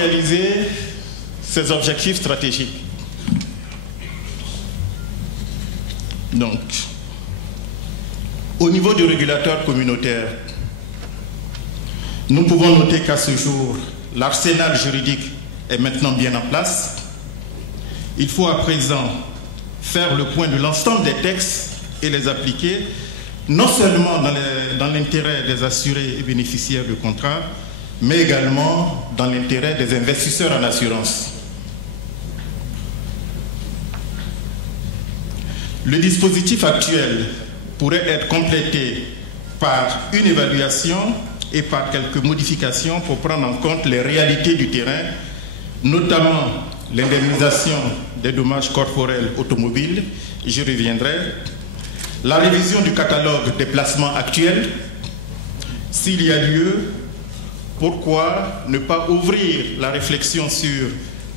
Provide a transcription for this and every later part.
réaliser ces objectifs stratégiques? Donc, au niveau du régulateur communautaire, nous pouvons noter qu'à ce jour, l'arsenal juridique est maintenant bien en place. Il faut à présent faire le point de l'ensemble des textes et les appliquer, non seulement dans l'intérêt des assurés et bénéficiaires du contrat, mais également dans l'intérêt des investisseurs en assurance. Le dispositif actuel pourrait être complété par une évaluation et par quelques modifications pour prendre en compte les réalités du terrain, notamment l'indemnisation des dommages corporels automobiles, j'y reviendrai, la révision du catalogue des placements actuels, s'il y a lieu, pourquoi ne pas ouvrir la réflexion sur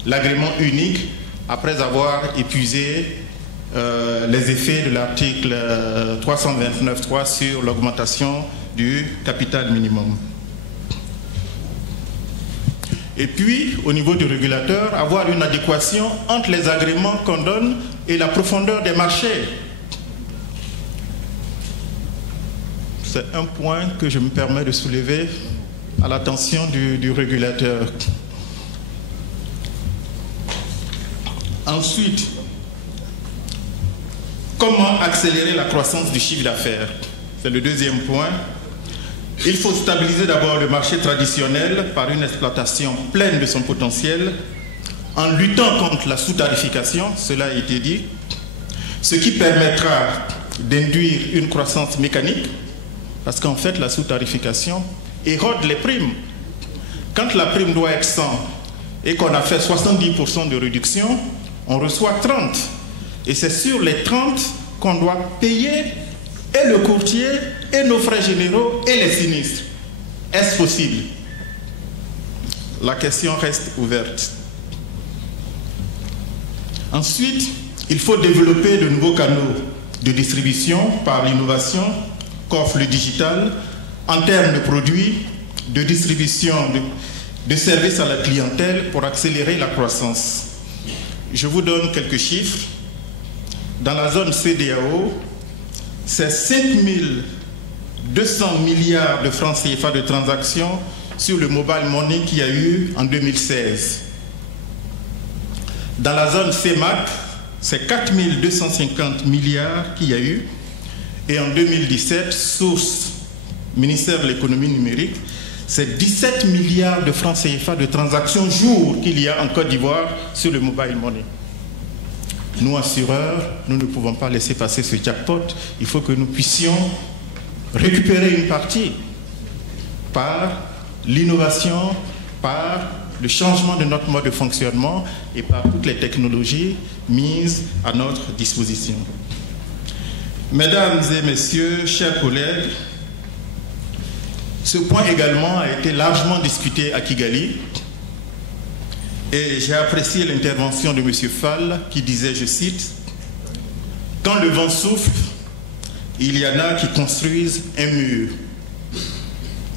l'agrément unique après avoir épuisé les effets de l'article 329.3 sur l'augmentation du capital minimum. Et puis, au niveau du régulateur, avoir une adéquation entre les agréments qu'on donne et la profondeur des marchés. C'est un point que je me permets de soulever à l'attention du régulateur. Ensuite, comment accélérer la croissance du chiffre d'affaires? C'est le deuxième point. Il faut stabiliser d'abord le marché traditionnel par une exploitation pleine de son potentiel, en luttant contre la sous-tarification, cela a été dit, ce qui permettra d'induire une croissance mécanique, parce qu'en fait la sous-tarification érode les primes. Quand la prime doit être 100 et qu'on a fait 70% de réduction, on reçoit 30. Et c'est sur les 30 qu'on doit payer et le courtier, et nos frais généraux, et les sinistres. Est-ce possible? La question reste ouverte. Ensuite, il faut développer de nouveaux canaux de distribution par l'innovation qu'offre le digital en termes de produits, de distribution, de services à la clientèle pour accélérer la croissance. Je vous donne quelques chiffres. Dans la zone CEDEAO, c'est 5 200 milliards de francs CFA de transactions sur le mobile money qu'il y a eu en 2016. Dans la zone CEMAC, c'est 4 250 milliards qu'il y a eu. Et en 2017, source ministère de l'économie numérique, c'est 17 milliards de francs CFA de transactions jour qu'il y a en Côte d'Ivoire sur le mobile money. Nous, assureurs, nous ne pouvons pas laisser passer ce jackpot. Il faut que nous puissions récupérer une partie par l'innovation, par le changement de notre mode de fonctionnement et par toutes les technologies mises à notre disposition. Mesdames et messieurs, chers collègues, ce point également a été largement discuté à Kigali. Et j'ai apprécié l'intervention de M. Fall qui disait, je cite, « Quand le vent souffle, il y en a qui construisent un mur.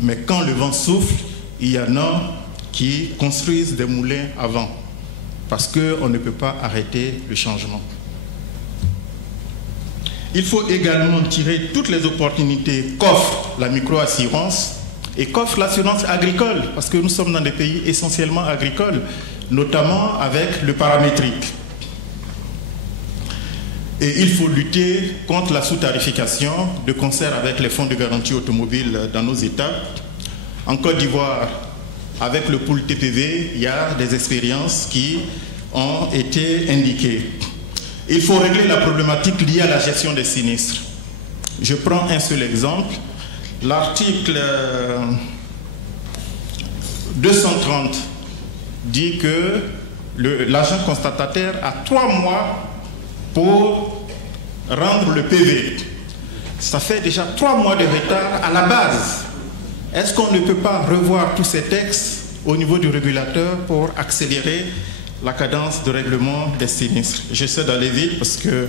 Mais quand le vent souffle, il y en a qui construisent des moulins à vent. Parce qu'on ne peut pas arrêter le changement. » Il faut également tirer toutes les opportunités qu'offre la micro-assurance et qu'offre l'assurance agricole, parce que nous sommes dans des pays essentiellement agricoles, notamment avec le paramétrique. Et il faut lutter contre la sous-tarification de concert avec les fonds de garantie automobile dans nos États. En Côte d'Ivoire, avec le pool TPV, il y a des expériences qui ont été indiquées. Il faut régler la problématique liée à la gestion des sinistres. Je prends un seul exemple. L'article 230 dit que l'agent constatataire a 3 mois pour rendre le PV. Ça fait déjà 3 mois de retard à la base. Est-ce qu'on ne peut pas revoir tous ces textes au niveau du régulateur pour accélérer la cadence de règlement des sinistres? J'essaie d'aller vite parce que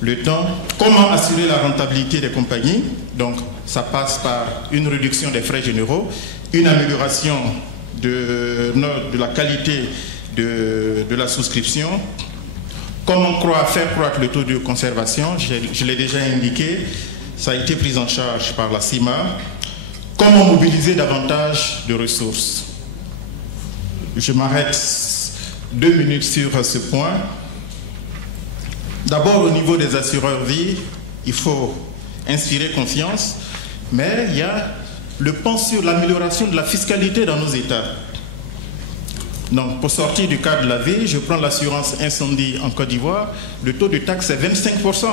le temps. Comment assurer la rentabilité des compagnies? Donc, ça passe par une réduction des frais généraux, une amélioration de la qualité de la souscription. Comme on croit faire croître le taux de conservation, je l'ai déjà indiqué, ça a été pris en charge par la CIMA. Comment mobiliser davantage de ressources? Je m'arrête 2 minutes sur ce point. D'abord, au niveau des assureurs vie, il faut inspirer confiance, mais il y a le pan sur l'amélioration de la fiscalité dans nos États. Donc, pour sortir du cadre de la vie, je prends l'assurance incendie en Côte d'Ivoire, le taux de taxe est 25%.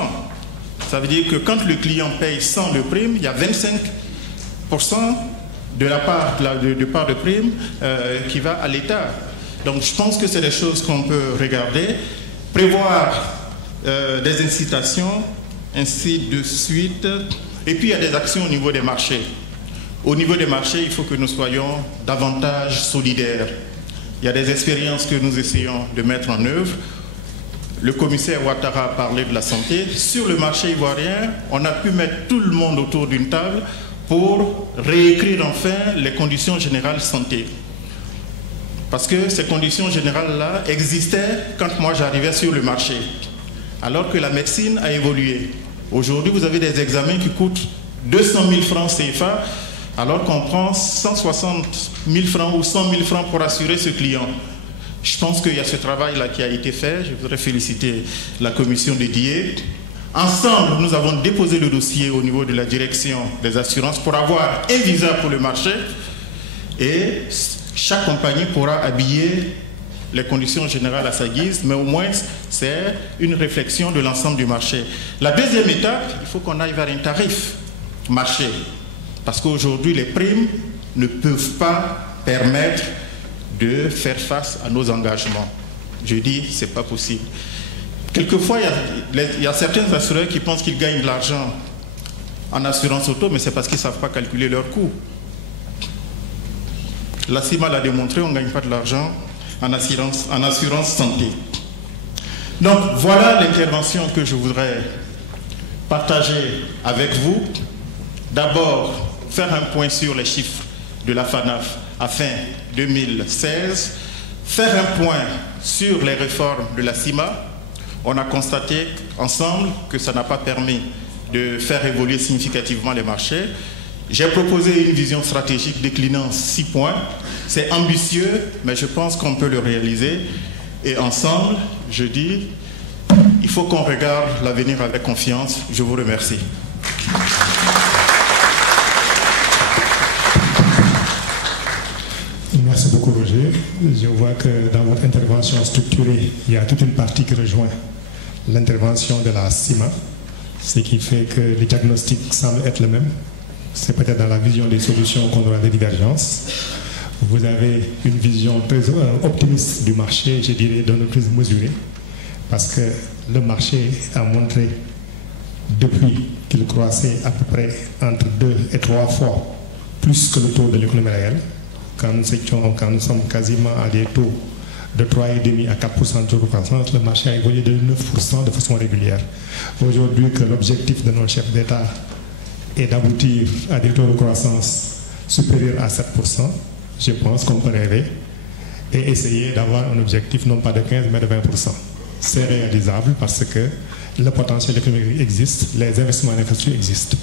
Ça veut dire que quand le client paye 100 de prime, il y a 25% de la part de prime qui va à l'État. Donc, je pense que c'est des choses qu'on peut regarder, prévoir des incitations, ainsi de suite. Et puis, il y a des actions au niveau des marchés. Au niveau des marchés, il faut que nous soyons davantage solidaires. Il y a des expériences que nous essayons de mettre en œuvre. Le commissaire Ouattara a parlé de la santé. Sur le marché ivoirien, on a pu mettre tout le monde autour d'une table pour réécrire enfin les conditions générales santé. Parce que ces conditions générales-là existaient quand moi j'arrivais sur le marché, alors que la médecine a évolué. Aujourd'hui, vous avez des examens qui coûtent 200 000 francs CFA, alors qu'on prend 160 000 francs ou 100 000 francs pour assurer ce client. Je pense qu'il y a ce travail-là qui a été fait. Je voudrais féliciter la commission dédiée. Ensemble, nous avons déposé le dossier au niveau de la direction des assurances pour avoir un visa pour le marché et chaque compagnie pourra habiller les conditions générales à sa guise, mais au moins c'est une réflexion de l'ensemble du marché. La deuxième étape, il faut qu'on aille vers un tarif marché. Parce qu'aujourd'hui, les primes ne peuvent pas permettre de faire face à nos engagements. Je dis, ce n'est pas possible. Quelquefois, il y a certains assureurs qui pensent qu'ils gagnent de l'argent en assurance auto, mais c'est parce qu'ils ne savent pas calculer leurs coûts. La CIMA l'a démontré, on ne gagne pas de l'argent en assurance santé. Donc, voilà l'intervention que je voudrais partager avec vous. D'abord, faire un point sur les chiffres de la FANAF à fin 2016, faire un point sur les réformes de la CIMA. On a constaté ensemble que ça n'a pas permis de faire évoluer significativement les marchés. J'ai proposé une vision stratégique déclinant 6 points. C'est ambitieux, mais je pense qu'on peut le réaliser. Et ensemble, je dis, il faut qu'on regarde l'avenir avec confiance. Je vous remercie. Merci beaucoup, Roger. Je vois que dans votre intervention structurée, il y a toute une partie qui rejoint l'intervention de la CIMA, ce qui fait que les diagnostics semblent être les mêmes. C'est peut-être dans la vision des solutions qu'on aura des divergences. Vous avez une vision très optimiste du marché, je dirais, d'une prise mesurée, parce que le marché a montré, depuis qu'il croissait à peu près entre 2 et 3 fois plus que le taux de l'économie réelle, quand nous sommes quasiment à des taux de 3,5 à 4% de taux de croissance, le marché a évolué de 9% de façon régulière. Aujourd'hui, que l'objectif de nos chefs d'État est d'aboutir à des taux de croissance supérieurs à 7%, je pense qu'on peut rêver et essayer d'avoir un objectif non pas de 15 mais de 20%. C'est réalisable parce que le potentiel économique existe, les investissements en infrastructure existent.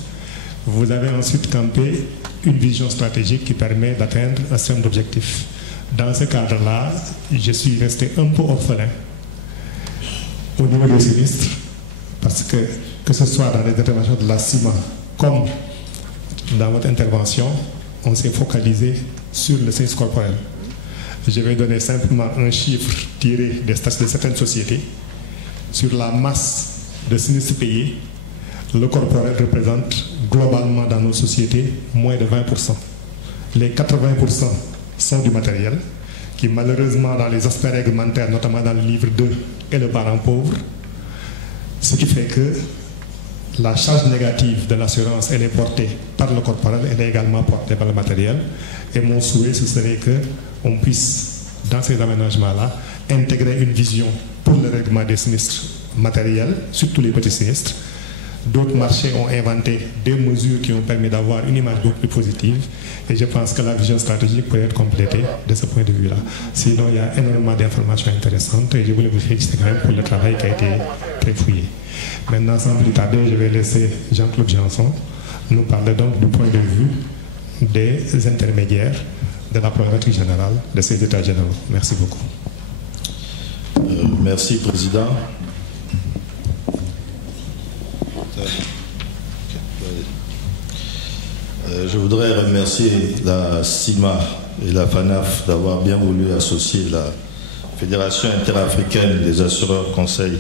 Vous avez ensuite campé une vision stratégique qui permet d'atteindre un certain nombre d'objectifs. Dans ce cadre-là, je suis resté un peu orphelin au niveau des sinistres, parce que ce soit dans les interventions de la CIMA comme dans votre intervention, on s'est focalisé sur le sinistre corporel. Je vais donner simplement un chiffre tiré des stats de certaines sociétés. Sur la masse de sinistres payés, le corporel représente globalement dans nos sociétés moins de 20%. Les 80% sont du matériel, qui malheureusement dans les aspects réglementaires, notamment dans le livre 2, est le parent pauvre. Ce qui fait que la charge négative de l'assurance, elle est portée par le corporel, elle est également portée par le matériel. Et mon souhait, ce serait qu'on puisse, dans ces aménagements-là, intégrer une vision pour le règlement des sinistres matériels, surtout les petits sinistres, D'autres marchés ont inventé des mesures qui ont permis d'avoir une image beaucoup plus positive. Et je pense que la vision stratégique peut être complétée de ce point de vue-là. Sinon, il y a énormément d'informations intéressantes et je voulais vous féliciter quand même pour le travail qui a été très fouillé. Maintenant, sans plus tarder, je vais laisser Jean-Claude Janson nous parler donc du point de vue des intermédiaires de la problématique générale de ces états généraux. Merci beaucoup. Merci, Président. Je voudrais remercier la CIMA et la FANAF d'avoir bien voulu associer la Fédération interafricaine des assureurs conseils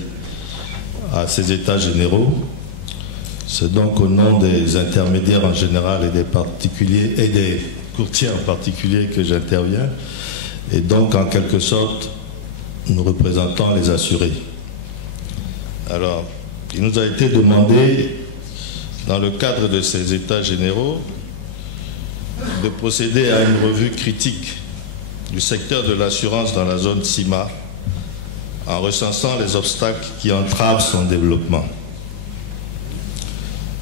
à ces états généraux. C'est donc au nom des intermédiaires en général et des particuliers et des courtiers en particulier que j'interviens. Et donc, en quelque sorte, nous représentons les assurés. Alors, il nous a été demandé, dans le cadre de ces états généraux, de procéder à une revue critique du secteur de l'assurance dans la zone CIMA, en recensant les obstacles qui entravent son développement.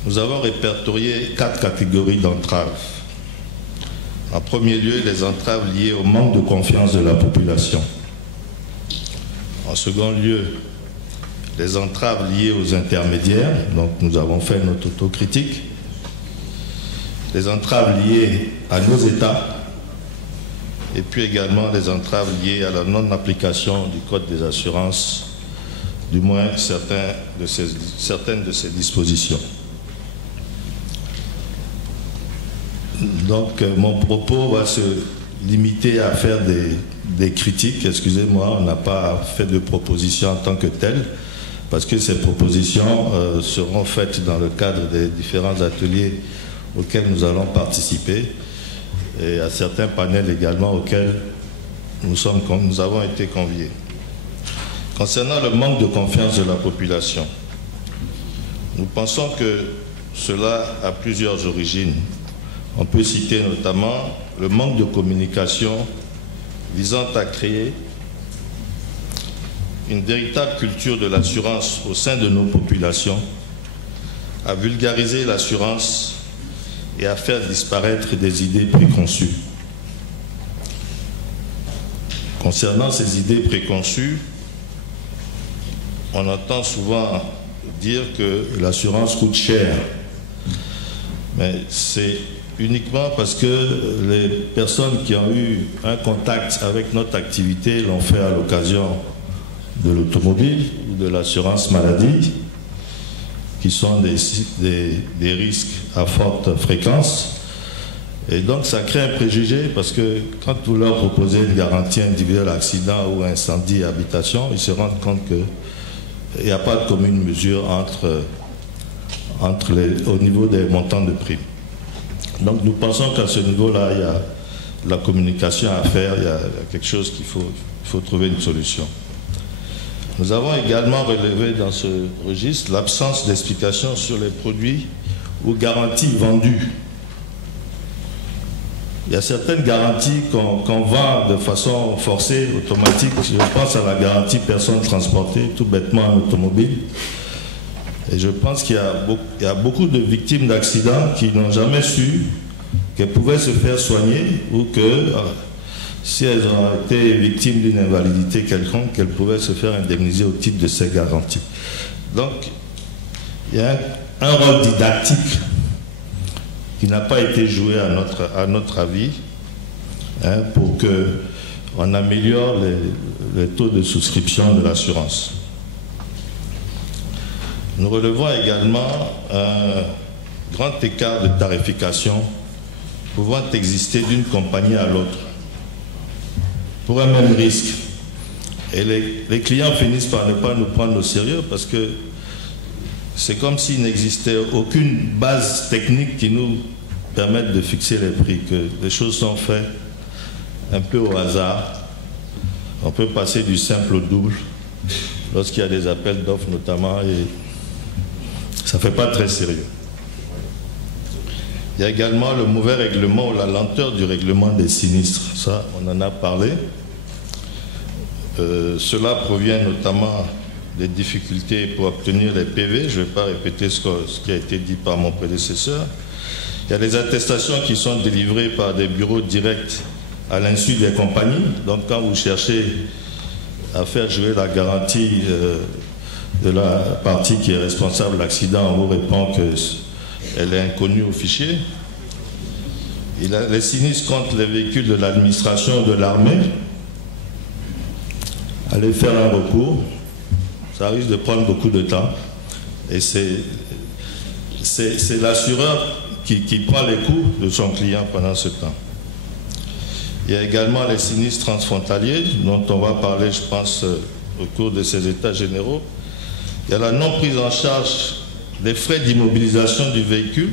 Nous avons répertorié 4 catégories d'entraves. En premier lieu, les entraves liées au manque de confiance de la population. En second lieu, les entraves liées aux intermédiaires, donc nous avons fait notre autocritique. Les entraves liées à nos États, et puis également les entraves liées à la non-application du Code des assurances, du moins certaines de ces dispositions. Donc mon propos va se limiter à faire des critiques. Excusez-moi, on n'a pas fait de propositions en tant que telles, parce que ces propositions seront faites dans le cadre des différents ateliers auxquels nous allons participer et à certains panels également auxquels nous avons été conviés. Concernant le manque de confiance de la population, nous pensons que cela a plusieurs origines. On peut citer notamment le manque de communication visant à créer une véritable culture de l'assurance au sein de nos populations, à vulgariser l'assurance et à faire disparaître des idées préconçues. Concernant ces idées préconçues, on entend souvent dire que l'assurance coûte cher, mais c'est uniquement parce que les personnes qui ont eu un contact avec notre activité l'ont fait à l'occasion de l'automobile ou de l'assurance maladie, qui sont des risques à forte fréquence. Et donc ça crée un préjugé parce que quand vous leur proposez une garantie individuelle accident ou incendie habitation, ils se rendent compte qu'il n'y a pas de commune mesure au niveau des montants de primes. Donc nous pensons qu'à ce niveau-là, il y a de la communication à faire, il y a quelque chose qu'il faut trouver une solution. Nous avons également relevé dans ce registre l'absence d'explication sur les produits ou garanties vendues. Il y a certaines garanties qu'on vend de façon forcée, automatique. Je pense à la garantie personne transportée, tout bêtement en automobile. Et je pense qu'il y a beaucoup de victimes d'accidents qui n'ont jamais su qu'elles pouvaient se faire soigner ou que si elles ont été victimes d'une invalidité quelconque, qu'elles pouvaient se faire indemniser au titre de ces garanties. Donc, il y a un rôle didactique qui n'a pas été joué à notre avis, hein, pour qu'on améliore les taux de souscription de l'assurance. Nous relevons également un grand écart de tarification pouvant exister d'une compagnie à l'autre pour un même risque. Et les clients finissent par ne pas nous prendre au sérieux parce que c'est comme s'il n'existait aucune base technique qui nous permette de fixer les prix, que les choses sont faites un peu au hasard. On peut passer du simple au double lorsqu'il y a des appels d'offres notamment, et ça ne fait pas très sérieux. Il y a également le mauvais règlement ou la lenteur du règlement des sinistres. Ça, on en a parlé. Cela provient notamment des difficultés pour obtenir les PV. Je ne vais pas répéter ce qui a été dit par mon prédécesseur. Il y a des attestations qui sont délivrées par des bureaux directs à l'insu des compagnies. Donc quand vous cherchez à faire jouer la garantie de la partie qui est responsable de l'accident, on vous répond qu'elle est inconnue au fichier. Il a les sinistres contre les véhicules de l'administration ou de l'armée. Allez faire un recours, ça risque de prendre beaucoup de temps. Et c'est l'assureur qui prend les coûts de son client pendant ce temps. Il y a également les sinistres transfrontaliers, dont on va parler, je pense, au cours de ces états généraux. Il y a la non prise en charge des frais d'immobilisation du véhicule.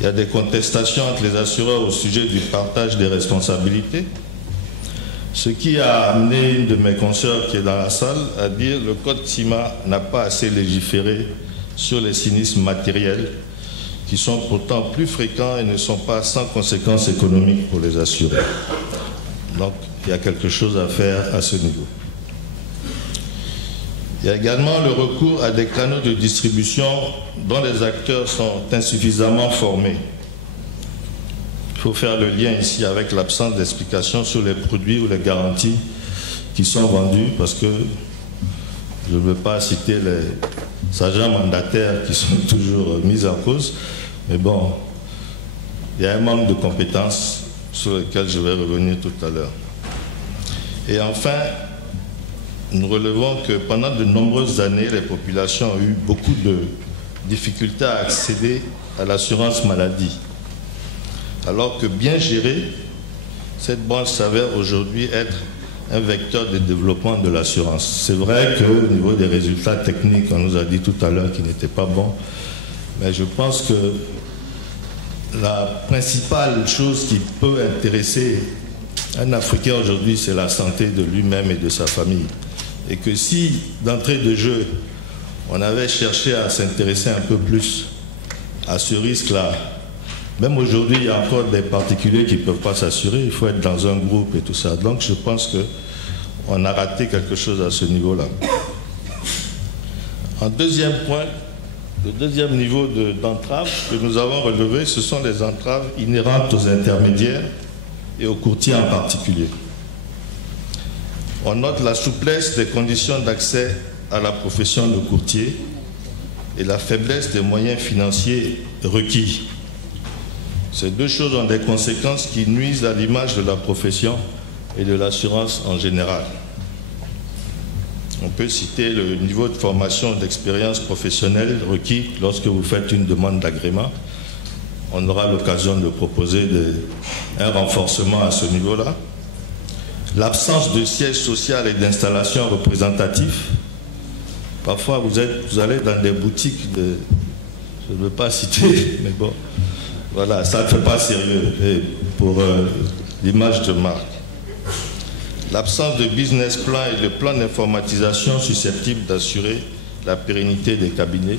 Il y a des contestations entre les assureurs au sujet du partage des responsabilités. Ce qui a amené une de mes consoeurs qui est dans la salle à dire que le code CIMA n'a pas assez légiféré sur les sinistres matériels qui sont pourtant plus fréquents et ne sont pas sans conséquences économiques pour les assurés. Donc, il y a quelque chose à faire à ce niveau. Il y a également le recours à des canaux de distribution dont les acteurs sont insuffisamment formés. Il faut faire le lien ici avec l'absence d'explication sur les produits ou les garanties qui sont vendus, parce que je ne veux pas citer les agents mandataires qui sont toujours mis en cause, mais bon, il y a un manque de compétences sur lesquelles je vais revenir tout à l'heure. Et enfin, nous relevons que pendant de nombreuses années, les populations ont eu beaucoup de difficultés à accéder à l'assurance maladie. Alors que bien gérée, cette branche s'avère aujourd'hui être un vecteur de développement de l'assurance. C'est vrai qu'au niveau des résultats techniques, on nous a dit tout à l'heure qu'ils n'étaient pas bons, mais je pense que la principale chose qui peut intéresser un Africain aujourd'hui, c'est la santé de lui-même et de sa famille. Et que si, d'entrée de jeu, on avait cherché à s'intéresser un peu plus à ce risque-là, même aujourd'hui, il y a encore des particuliers qui ne peuvent pas s'assurer, il faut être dans un groupe et tout ça. Donc je pense qu'on a raté quelque chose à ce niveau-là. En deuxième point, le deuxième niveau d'entrave que nous avons relevé, ce sont les entraves inhérentes aux intermédiaires et aux courtiers en particulier. On note la souplesse des conditions d'accès à la profession de courtier et la faiblesse des moyens financiers requis. Ces deux choses ont des conséquences qui nuisent à l'image de la profession et de l'assurance en général. On peut citer le niveau de formation et d'expérience professionnelle requis lorsque vous faites une demande d'agrément. On aura l'occasion de proposer un renforcement à ce niveau-là. L'absence de siège social et d'installation représentatif. Parfois, vous allez dans des boutiques je ne veux pas citer, mais bon, voilà, ça ne fait pas sérieux pour l'image de marque. L'absence de business plan et de plan d'informatisation susceptible d'assurer la pérennité des cabinets.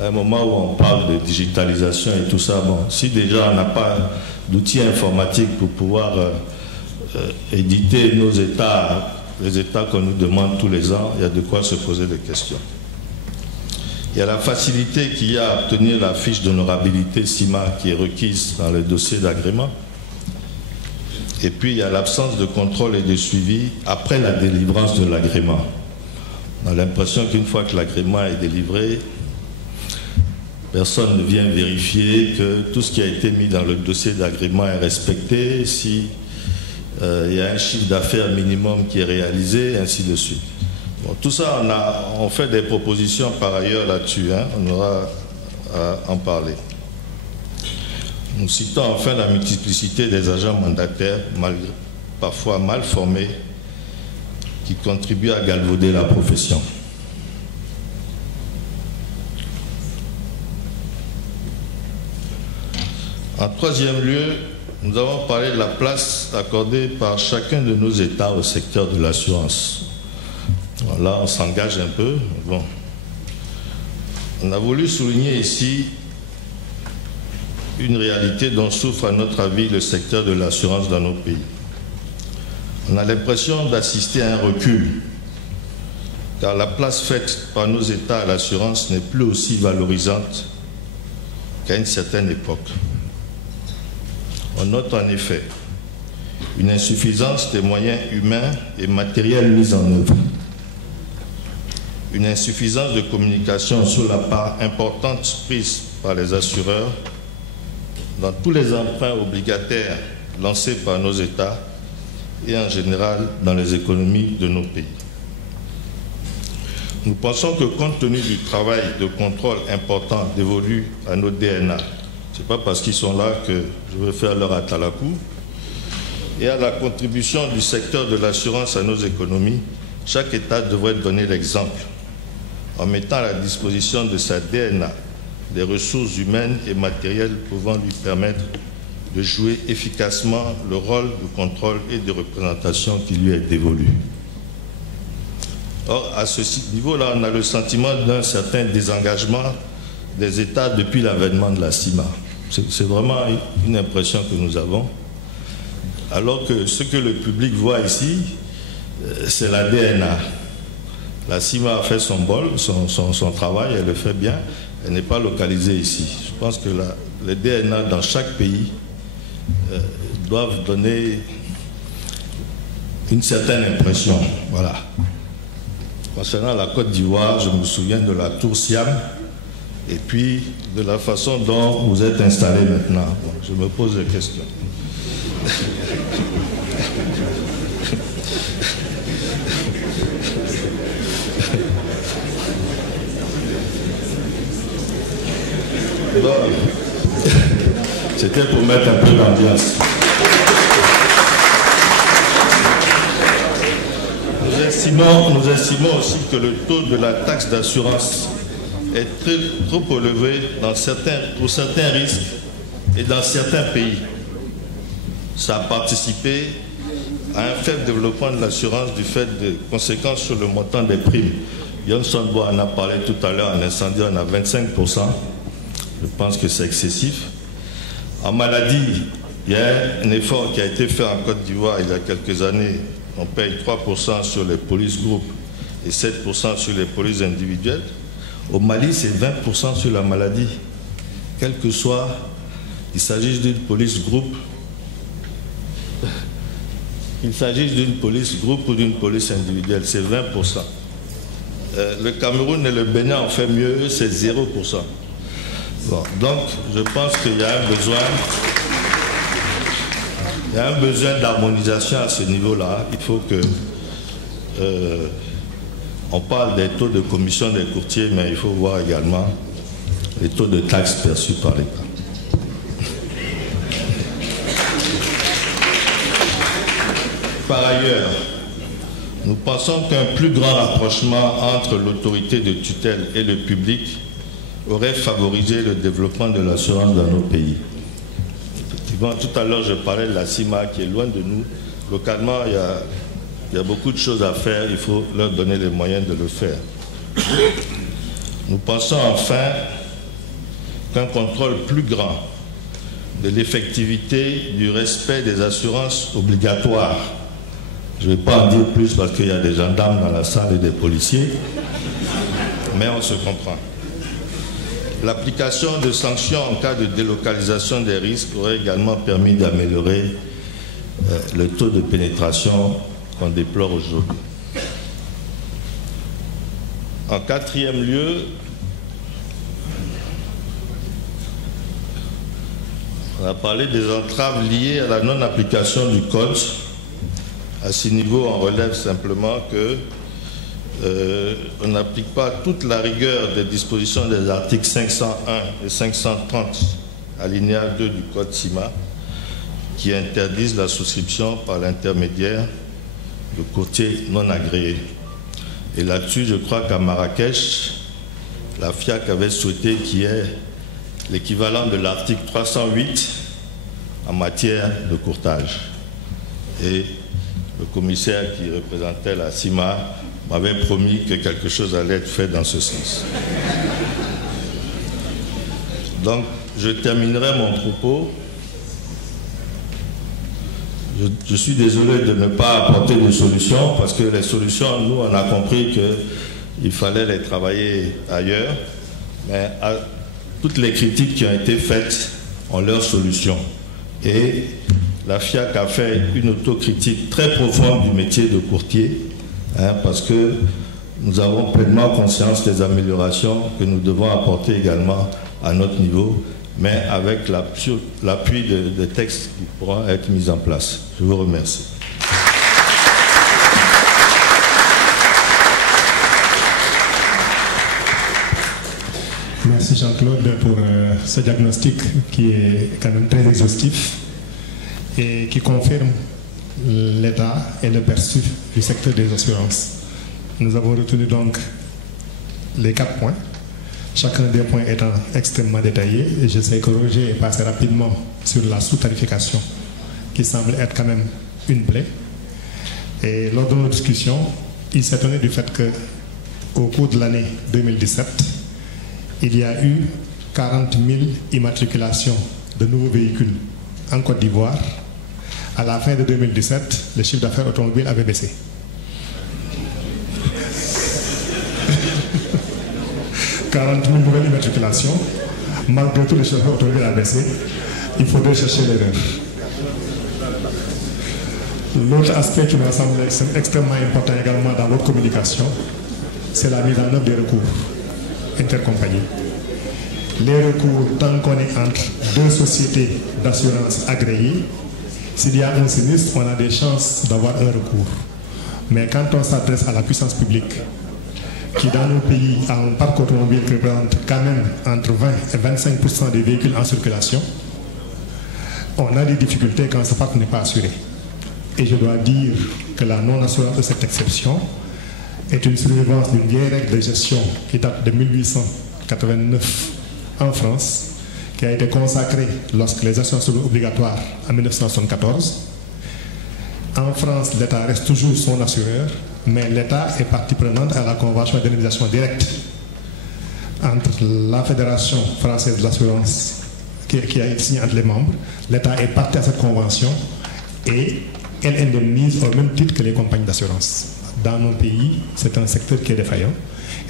À un moment où on parle de digitalisation et tout ça, bon, si déjà on n'a pas d'outils informatiques pour pouvoir éditer nos états, les états qu'on nous demande tous les ans, il y a de quoi se poser des questions. Il y a la facilité qu'il y a à obtenir la fiche d'honorabilité CIMA qui est requise dans le dossier d'agrément. Et puis il y a l'absence de contrôle et de suivi après la délivrance de l'agrément. On a l'impression qu'une fois que l'agrément est délivré, personne ne vient vérifier que tout ce qui a été mis dans le dossier d'agrément est respecté, si il y a un chiffre d'affaires minimum qui est réalisé, ainsi de suite. Bon, tout ça, on fait des propositions par ailleurs là-dessus, hein, on aura à en parler. Nous citons enfin la multiplicité des agents mandataires, parfois mal formés, qui contribuent à galvauder la profession. En troisième lieu, nous avons parlé de la place accordée par chacun de nos États au secteur de l'assurance. Là, on s'engage un peu. Bon. On a voulu souligner ici une réalité dont souffre à notre avis le secteur de l'assurance dans nos pays. On a l'impression d'assister à un recul car la place faite par nos États à l'assurance n'est plus aussi valorisante qu'à une certaine époque. On note en effet une insuffisance des moyens humains et matériels mis en œuvre, une insuffisance de communication sur la part importante prise par les assureurs dans tous les emprunts obligataires lancés par nos États et en général dans les économies de nos pays. Nous pensons que compte tenu du travail de contrôle important dévolu à nos DNA, ce n'est pas parce qu'ils sont là que je veux faire leur atalakou, et à la contribution du secteur de l'assurance à nos économies, chaque État devrait donner l'exemple en mettant à la disposition de sa DNA des ressources humaines et matérielles pouvant lui permettre de jouer efficacement le rôle de contrôle et de représentation qui lui est dévolu. Or, à ce niveau-là, on a le sentiment d'un certain désengagement des États depuis l'avènement de la CIMA. C'est vraiment une impression que nous avons. Alors que ce que le public voit ici, c'est la DNA. La CIMA a fait son bol, son travail, elle le fait bien, elle n'est pas localisée ici. Je pense que les DNA dans chaque pays doivent donner une certaine impression. Voilà. Concernant la Côte d'Ivoire, je me souviens de la tour Siam et puis de la façon dont vous êtes installé maintenant. Bon, je me pose des questions. Bon. C'était pour mettre un peu d'ambiance. Nous estimons aussi que le taux de la taxe d'assurance est trop élevé pour certains risques et dans certains pays. Ça a participé à un faible développement de l'assurance du fait de conséquences sur le montant des primes. Johnson Bois en a parlé tout à l'heure, en incendie, on a 25%. Je pense que c'est excessif. En maladie, il y a un effort qui a été fait en Côte d'Ivoire il y a quelques années. On paye 3% sur les polices groupes et 7% sur les polices individuelles. Au Mali, c'est 20% sur la maladie. Quel que soit, il s'agisse d'une police groupe, qu'il s'agisse d'une police groupe ou d'une police individuelle, c'est 20%. Le Cameroun et le Bénin ont fait mieux, c'est 0%. Bon, donc, je pense qu'il y a un besoin d'harmonisation à ce niveau-là. Il faut que on parle des taux de commission des courtiers, mais il faut voir également les taux de taxes perçus par l'État. Par ailleurs, nous pensons qu'un plus grand rapprochement entre l'autorité de tutelle et le public aurait favorisé le développement de l'assurance dans nos pays. Effectivement, tout à l'heure, je parlais de la CIMA qui est loin de nous. Localement, il y a beaucoup de choses à faire. Il faut leur donner les moyens de le faire. Nous pensons enfin qu'un contrôle plus grand de l'effectivité du respect des assurances obligatoires. Je ne vais pas en dire plus parce qu'il y a des gendarmes dans la salle et des policiers, mais on se comprend. L'application de sanctions en cas de délocalisation des risques aurait également permis d'améliorer le taux de pénétration qu'on déplore aujourd'hui. En quatrième lieu, on a parlé des entraves liées à la non-application du code. À ce niveau, on relève simplement que on n'applique pas toute la rigueur des dispositions des articles 501 et 530, alinéa 2 du Code CIMA, qui interdisent la souscription par l'intermédiaire de courtiers non agréés. Et là-dessus, je crois qu'à Marrakech, la FIAC avait souhaité qu'il y ait l'équivalent de l'article 308 en matière de courtage. Et le commissaire qui représentait la CIMA m'avait promis que quelque chose allait être fait dans ce sens. Donc, je terminerai mon propos. Je suis désolé de ne pas apporter de solutions, parce que les solutions, nous, on a compris que il fallait les travailler ailleurs, mais toutes les critiques qui ont été faites ont leur solution. Et la FIAC a fait une autocritique très profonde du métier de courtier, parce que nous avons pleinement conscience des améliorations que nous devons apporter également à notre niveau, mais avec l'appui de textes qui pourront être mis en place. Je vous remercie. Merci Jean-Claude pour ce diagnostic qui est quand même très exhaustif et qui confirme l'état et le perçu du secteur des assurances. Nous avons retenu donc les 4 points, chacun des points étant extrêmement détaillé, et je sais que Roger est passé rapidement sur la sous-tarification qui semble être quand même une plaie. Et lors de nos discussions, il s'est étonné du fait qu'au cours de l'année 2017, il y a eu 40 000 immatriculations de nouveaux véhicules en Côte d'Ivoire. À la fin de 2017, le chiffre d'affaires automobile avait baissé. « 40 000 nouvelles immatriculations, malgré tout le chiffre d'affaires automobile a baissé. Il faudrait chercher l'erreur. » L'autre aspect qui me semble extrêmement important également dans votre communication, c'est la mise en œuvre des recours intercompagnies. Les recours, tant qu'on est entre 2 sociétés d'assurance agréées, s'il y a un sinistre, on a des chances d'avoir un recours. Mais quand on s'adresse à la puissance publique, qui dans nos pays a un parc automobile qui représente quand même entre 20 et 25% des véhicules en circulation, on a des difficultés quand ce parc n'est pas assuré. Et je dois dire que la non-assurance de cette exception est une survivance d'une vieille règle de gestion qui date de 1889 en France, qui a été consacrée lorsque les assurances sont obligatoires en 1974. En France, l'État reste toujours son assureur, mais l'État est partie prenante à la convention d'indemnisation directe entre la Fédération française de l'assurance qui a été signée entre les membres. L'État est parti à cette convention et elle indemnise au même titre que les compagnies d'assurance. Dans nos pays, c'est un secteur qui est défaillant.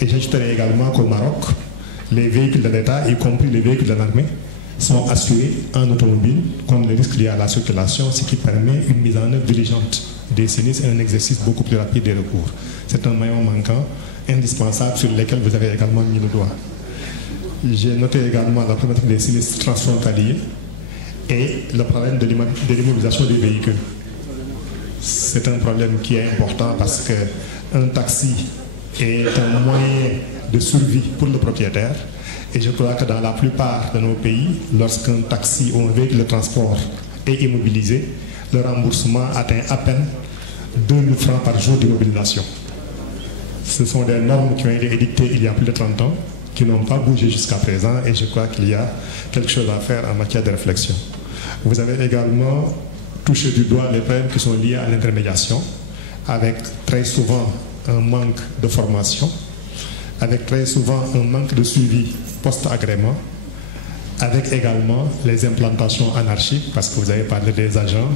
Et j'ajouterai également qu'au Maroc, les véhicules de l'État, y compris les véhicules de l'armée, sont assurés en automobile contre les risques liés à la circulation, ce qui permet une mise en œuvre diligente des sinistres et un exercice beaucoup plus rapide des recours. C'est un maillon manquant indispensable sur lequel vous avez également mis le doigt. J'ai noté également la problématique des sinistres transfrontaliers et le problème de l'immobilisation des véhicules. C'est un problème qui est important parce qu'un taxi est un moyen de survie pour le propriétaire. Et je crois que dans la plupart de nos pays, lorsqu'un taxi ou un véhicule de transport est immobilisé, le remboursement atteint à peine 2 000 francs par jour d'immobilisation. Ce sont des normes qui ont été édictées il y a plus de 30 ans, qui n'ont pas bougé jusqu'à présent, et je crois qu'il y a quelque chose à faire en matière de réflexion. Vous avez également touché du doigt les problèmes qui sont liés à l'intermédiation, avec très souvent un manque de formation, avec très souvent un manque de suivi post-agrément, avec également les implantations anarchiques, parce que vous avez parlé des agents,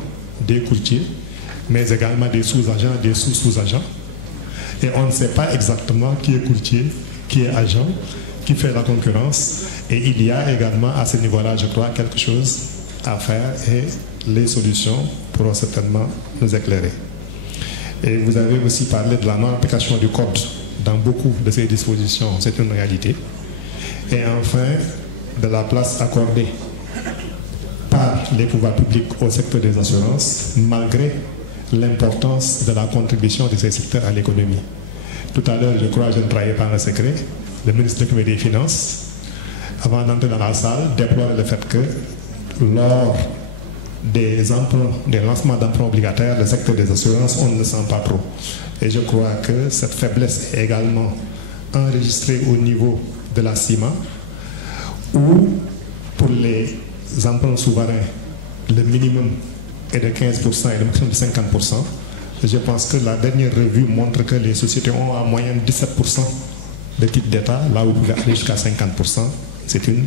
des courtiers, mais également des sous-agents, des sous-sous-agents. Et on ne sait pas exactement qui est courtier, qui est agent, qui fait la concurrence. Et il y a également à ce niveau-là, je crois, quelque chose à faire et les solutions pourront certainement nous éclairer. Et vous avez aussi parlé de la non-application du code dans beaucoup de ces dispositions, c'est une réalité. Et enfin, de la place accordée par les pouvoirs publics au secteur des assurances, malgré l'importance de la contribution de ces secteurs à l'économie. Tout à l'heure, je crois, je ne trahis pas un secret, le ministre de l'Économie et des Finances, avant d'entrer dans la salle, déplorait le fait que lors des lancements d'emprunts obligataires, le secteur des assurances, on ne le sent pas trop. Et je crois que cette faiblesse est également enregistrée au niveau de la CIMA, où pour les emprunts souverains, le minimum est de 15% et le maximum de 50%. Je pense que la dernière revue montre que les sociétés ont en moyenne 17% de titres d'État, là où vous pouvez aller jusqu'à 50%. C'est une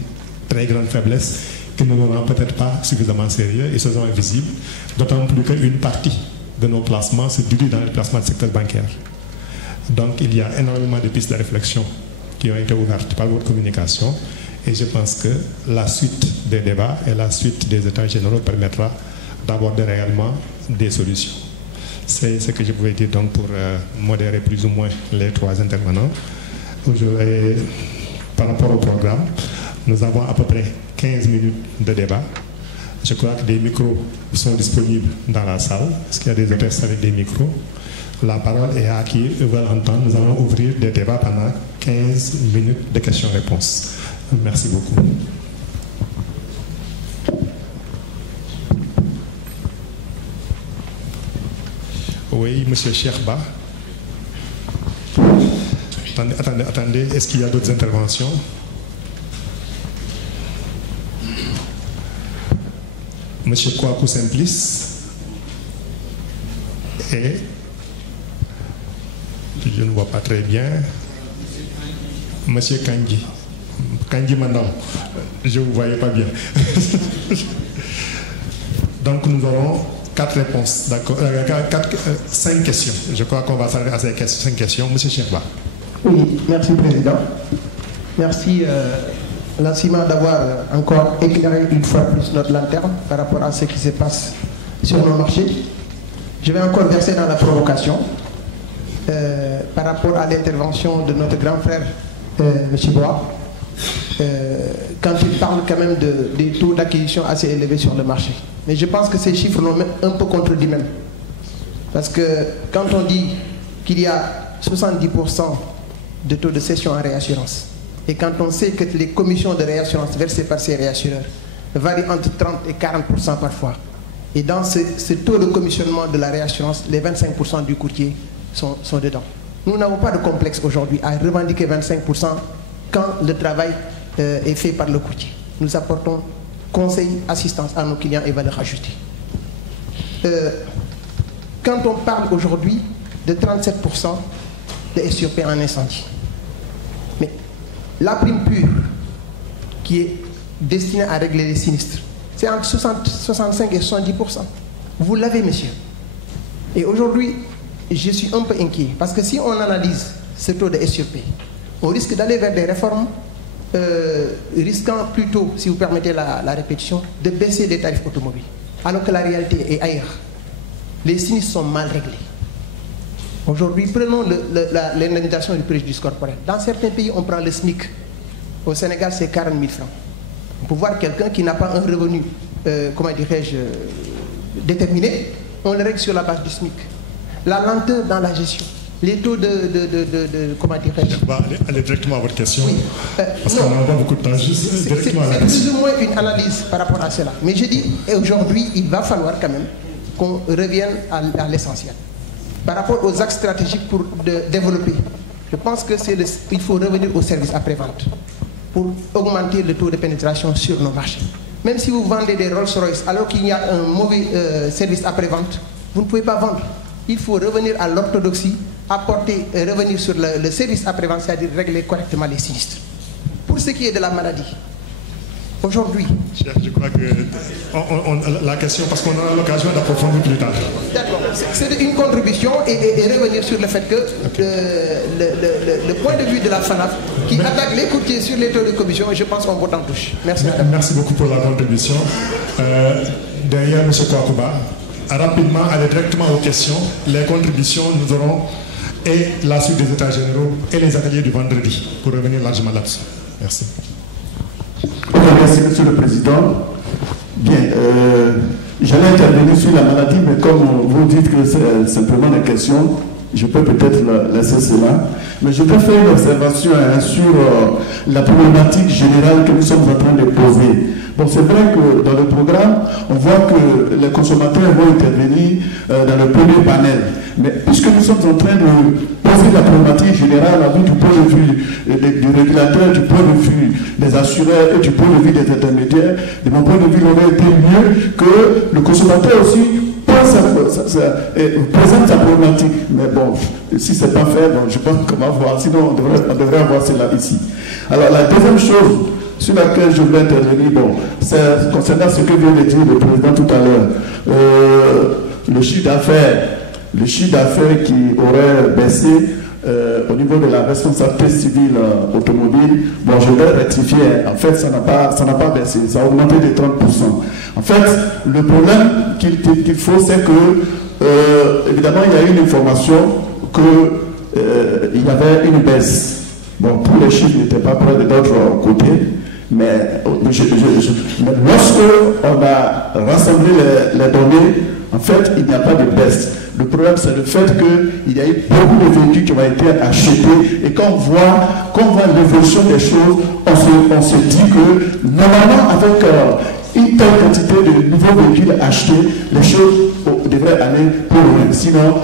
très grande faiblesse qui ne nous rend peut-être pas suffisamment sérieux et se sont invisibles, d'autant plus qu'une partie de nos placements se dirige dans le placement du secteur bancaire. Donc il y a énormément de pistes de réflexion qui ont été ouvertes par votre communication et je pense que la suite des débats et la suite des états généraux permettra d'aborder réellement des solutions. C'est ce que je pouvais dire donc pour modérer plus ou moins les trois intervenants. Par rapport au programme, nous avons à peu près 15 minutes de débat. Je crois que des micros sont disponibles dans la salle. Est-ce qu'il y a des hôtesses avec des micros? La parole est à qui veulent entendre. Nous allons ouvrir des débats pendant 15 minutes de questions-réponses. Merci beaucoup. Oui, monsieur Cherba. Attendez, est-ce qu'il y a d'autres interventions? Monsieur Kouakou Simplice. Et je ne vois pas très bien. Monsieur Kandji. Kandji Mandam. Je ne vous voyais pas bien. Donc nous aurons 4 réponses, d'accord, 5 questions. Je crois qu'on va s'arrêter à ces 5 questions. Monsieur Cherba. Oui, merci Président. Merci la CIMA d'avoir encore éclairé une fois plus notre lanterne par rapport à ce qui se passe sur nos marchés. Je vais encore verser dans la provocation par rapport à l'intervention de notre grand frère M. Bois, quand il parle quand même des taux d'acquisition assez élevés sur le marché. Mais je pense que ces chiffres l'ont un peu contredit même. Parce que quand on dit qu'il y a 70% de taux de cession en réassurance, et quand on sait que les commissions de réassurance versées par ces réassureurs varient entre 30 et 40% parfois, et dans ce taux de commissionnement de la réassurance, les 25% du courtier sont dedans. Nous n'avons pas de complexe aujourd'hui à revendiquer 25% quand le travail est fait par le courtier. Nous apportons conseil, assistance à nos clients et valeur ajoutée. Quand on parle aujourd'hui de 37% de SUP en incendie, mais la prime pure qui est destinée à régler les sinistres, c'est entre 65 et 70%. Vous l'avez, monsieur. Et aujourd'hui, je suis un peu inquiet parce que si on analyse ce taux de SUP, on risque d'aller vers des réformes risquant plutôt, si vous permettez la répétition, de baisser les tarifs automobiles. Alors que la réalité est ailleurs. Les sinistres sont mal réglés. Aujourd'hui, prenons l'indemnisation du préjudice corporel. Dans certains pays, on prend le SMIC. Au Sénégal, c'est 40 000 francs. On peut voir quelqu'un qui n'a pas un revenu, comment dirais-je, déterminé, on le règle sur la base du SMIC. La lenteur dans la gestion. Les taux comment dirais-je? Je vais aller directement à votre question. Oui. Parce qu'on n'a pas beaucoup de temps. Juste directement à la question. C'est plus ou moins une analyse par rapport à cela. Mais je dis, aujourd'hui, il va falloir quand même qu'on revienne à l'essentiel. Par rapport aux axes stratégiques pour développer, je pense qu'il faut revenir au service après-vente pour augmenter le taux de pénétration sur nos marchés. Même si vous vendez des Rolls-Royce alors qu'il y a un mauvais service après-vente, vous ne pouvez pas vendre. Il faut revenir à l'orthodoxie, revenir sur le service après-vente, c'est-à-dire régler correctement les sinistres. Pour ce qui est de la maladie, aujourd'hui... Je crois que la question, parce qu'on aura l'occasion d'approfondir plus tard. D'accord, c'est une contribution et revenir sur le fait que le point de vue de la FANAF qui attaque les courtiers sur les taux de commission, je pense qu'on vote en touche. Merci. Merci beaucoup pour la contribution. Derrière M. Kouakouba, rapidement, aller directement aux questions. Les contributions, nous aurons et la suite des états généraux et les ateliers du vendredi pour revenir largement là-dessus. Merci. Merci, Monsieur le Président. Bien, j'allais intervenir sur la maladie, mais comme vous dites que c'est simplement la question, je peux peut-être laisser cela. Mais je peux faire une observation sur la problématique générale que nous sommes en train de poser. Bon, c'est vrai que dans le programme, on voit que les consommateurs vont intervenir dans le premier panel. Mais puisque nous sommes en train de poser la problématique générale à vue du point de vue du régulateur, du point de vue des assureurs et du point de vue des intermédiaires, de mon point de vue, il aurait été mieux que le consommateur aussi présente sa problématique. Mais bon, si ce n'est pas fait, bon, je pense qu'on va voir. Sinon, on devrait avoir cela ici. Alors, la deuxième chose sur laquelle je vais intervenir, bon, c'est concernant ce que vient de dire le président tout à l'heure. Le chiffre d'affaires qui aurait baissé, au niveau de la responsabilité civile automobile, bon, je vais rectifier, en fait, ça n'a pas baissé, ça a augmenté de 30%. En fait, le problème qu'il faut, c'est que, évidemment, il y a eu une information qu'il y avait une baisse. Bon, tous les chiffres n'étaient pas près de notre côté, mais lorsque on a rassemblé les données, en fait, il n'y a pas de baisse. Le problème, c'est le fait qu'il y a eu beaucoup de véhicules qui ont été achetés et quand on voit l'évolution des choses, on se dit que normalement, avec une telle quantité de nouveaux véhicules achetés, les choses devraient aller pour loin. Sinon,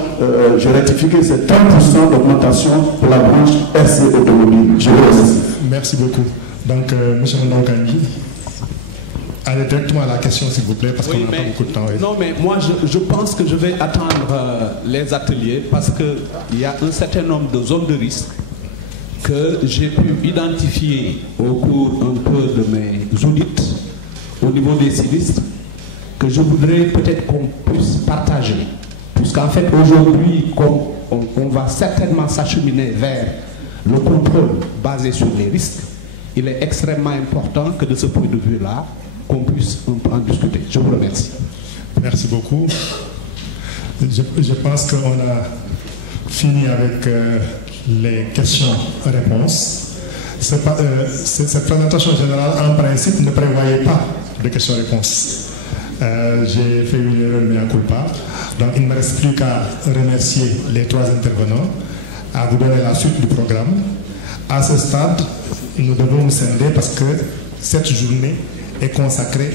je rectifie que c'est 30% d'augmentation pour la branche RC automobile. Je vous remercie. Merci beaucoup. Donc, M. Ndongani, allez directement à la question, s'il vous plaît, parce qu'on n'a pas beaucoup de temps. Oui. Non, mais moi, je pense que je vais attendre les ateliers parce qu'il y a un certain nombre de zones de risque que j'ai pu identifier au cours un peu de mes audits au niveau des sinistres, que je voudrais peut-être qu'on puisse partager. Puisqu'en fait, aujourd'hui, comme on va certainement s'acheminer vers le contrôle basé sur les risques, il est extrêmement important que de ce point de vue-là, qu'on puisse en discuter. Je vous remercie. Merci beaucoup. Je pense qu'on a fini avec les questions-réponses. Cette présentation générale, en principe, ne prévoyait pas de questions-réponses. J'ai fait une erreur, mais à culpa. Donc, il ne me reste plus qu'à remercier les trois intervenants, à vous donner la suite du programme. À ce stade, nous devons nous scinder parce que cette journée est consacrée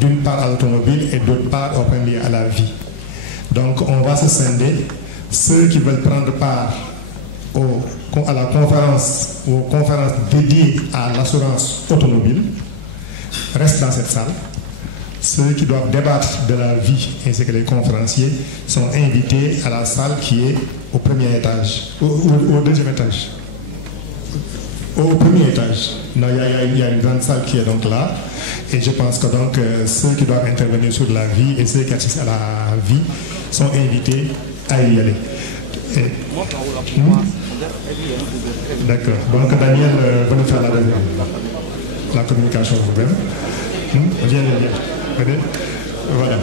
d'une part à l'automobile et d'autre part au premier à la vie. Donc, on va se scinder. Ceux qui veulent prendre part à la conférence ou aux conférences dédiées à l'assurance automobile restent dans cette salle. Ceux qui doivent débattre de la vie ainsi que les conférenciers sont invités à la salle qui est au premier étage, au deuxième étage. Au premier étage. Non, il y a une grande salle qui est donc là. Et je pense que donc ceux qui doivent intervenir sur la vie et ceux qui assistent à la vie sont invités à y aller. D'accord. Donc Daniel va nous faire la communication vous-même. Viens. Voilà.